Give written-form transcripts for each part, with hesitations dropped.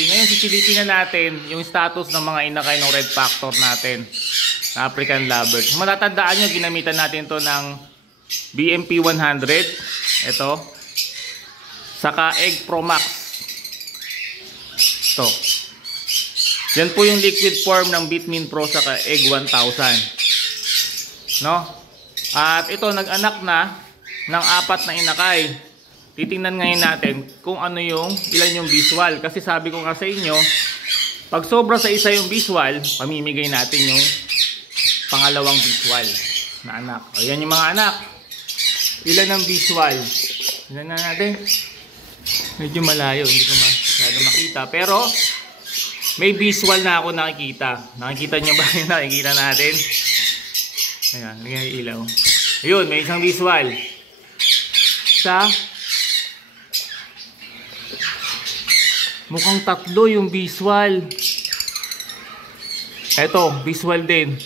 kahabi. Ngayon sisilipin na natin yung status ng mga inakay ng red factor natin na African lovebird. Matatandaan nyo, ginamitan natin to ng BMP 100. Ito. Saka Egg Pro Max. Ito. Yan po yung liquid form ng Bitmin Pro saka Egg 1000. No? At ito, nag-anak na ng 4 na inakay. Titingnan ngayon natin kung ano yung ilan yung visual. Kasi sabi ko nga sa inyo, pag sobra sa isa yung visual, pamimigay natin yung pangalawang visual na anak. O yan yung mga anak. Ilan ang visual? Ilan na natin? Medyo malayo, hindi ko masyado makita. Pero may visual na ako nakikita. Nakikita nyo ba yung nakikita natin? Ayan, lagyan yung ilaw. Ayun, may isang visual. Mukhang 3 yung visual. Eto, visual din.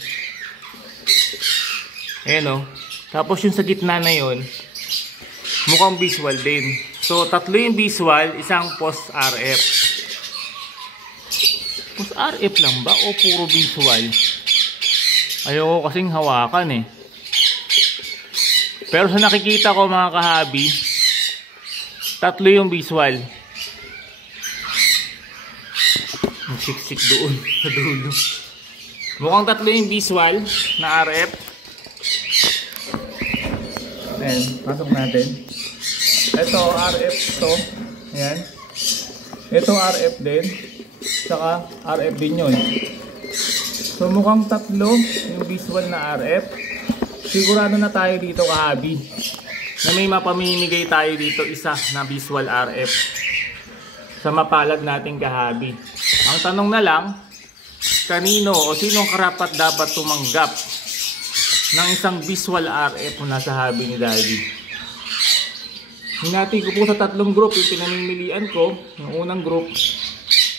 Ayan o. Tapos yung sa gitna na yun, mukhang visual din. So, 3 yung visual, isang post RF. Post RF lang ba o puro visual? Ayoko kasing hawakan eh. Pero sa nakikita ko mga kahabi, 3 yung visual. Siksik doon sa dulo. Mukhang 3 yung visual na RF. Ayan, pasok natin. Ito RF to. Ayan. Ito RF din. Saka RF din yun. So mukhang 3 yung visual na RF. Sigurado na tayo dito kahabi na may mapamimigay tayo dito isa na visual RF sa mapalad nating kahabi. Ang tanong na lang, kanino o sinong karapat dapat tumanggap ng isang visual RF mula sa habi ni Daddy? Hinati ko po sa 3 group yung pinamimilian ko. Yung unang group,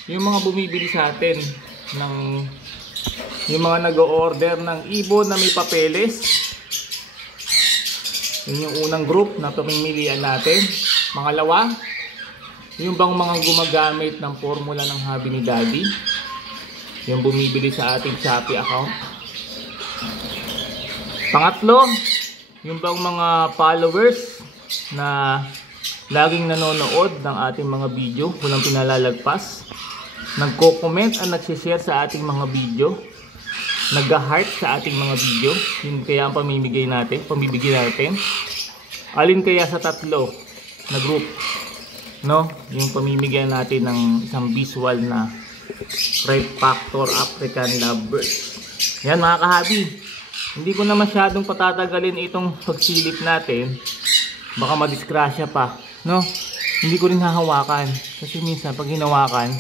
yung mga bumibili sa atin ng yung mga nag-o-order ng ibon na may papeles. Yun yung unang group na pamimilian natin. Pangalawa, yung bang mga gumagamit ng formula ng habi ni Daddy, yung bumibili sa ating Shopee account. Pangatlo, yung bang mga followers na laging nanonood ng ating mga video, walang pinalalagpas, nagko-comment at nagsishare sa ating mga video, nag-heart sa ating mga video. Yun kaya ang pamibigay natin, alin kaya sa 3 na group, no? Yung pamimigay natin ng isang visual na red factor African lovebird. Yan mga kahabi, hindi ko na masyadong patatagalin itong pagsilip natin, baka madisgrasya pa, no? Hindi ko rin hahawakan kasi minsan pag hinawakan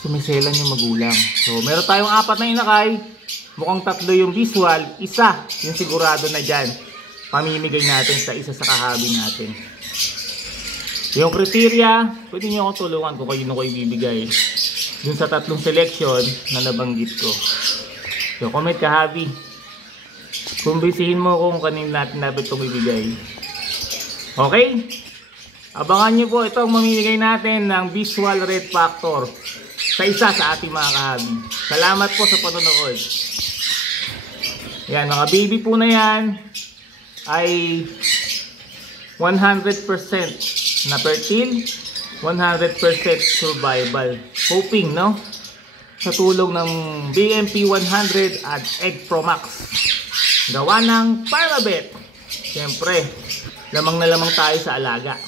sumiselan yung magulang. So meron tayong 4 na inakay, mukhang 3 yung visual, isa yung sigurado na dyan pamimigay natin sa isa sa kahabi natin. Yung criteria, pwede nyo ako tulungan kung kayo ko ibibigay dun sa 3 selection na nabanggit ko. So comment kahabi, kumbisihin mo kung kanino natin dapat itong ibigay. Okay? Abangan nyo po itong mamimigay natin ng visual red factor sa isa sa ating mga kahabi. Salamat po sa panonood. Yan, mga baby po na yan ay 100% na fertile, 100% survival. Hoping, no? Sa tulong ng BMP 100 at Egg Pro Max. Gawa ng Parabet. Siyempre, lamang na lamang tayo sa alaga.